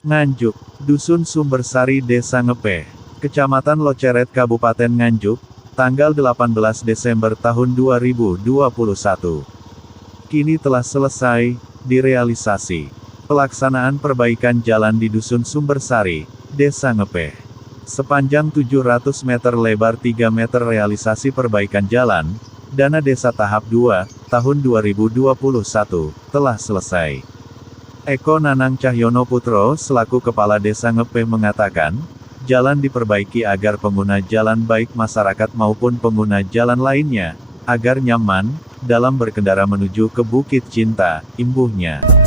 Nganjuk, Dusun Sumbersari Desa Ngepeh, Kecamatan Loceret Kabupaten Nganjuk, tanggal 18 Desember tahun 2021. Kini telah selesai direalisasi pelaksanaan perbaikan jalan di Dusun Sumbersari, Desa Ngepeh. Sepanjang 700 meter lebar 3 meter realisasi perbaikan jalan, dana desa tahap 2, tahun 2021, telah selesai. Eko Nanang Cahyono Putro selaku Kepala Desa Ngepeh mengatakan, jalan diperbaiki agar pengguna jalan baik masyarakat maupun pengguna jalan lainnya, agar nyaman, dalam berkendara menuju ke Bukit Cinta, imbuhnya.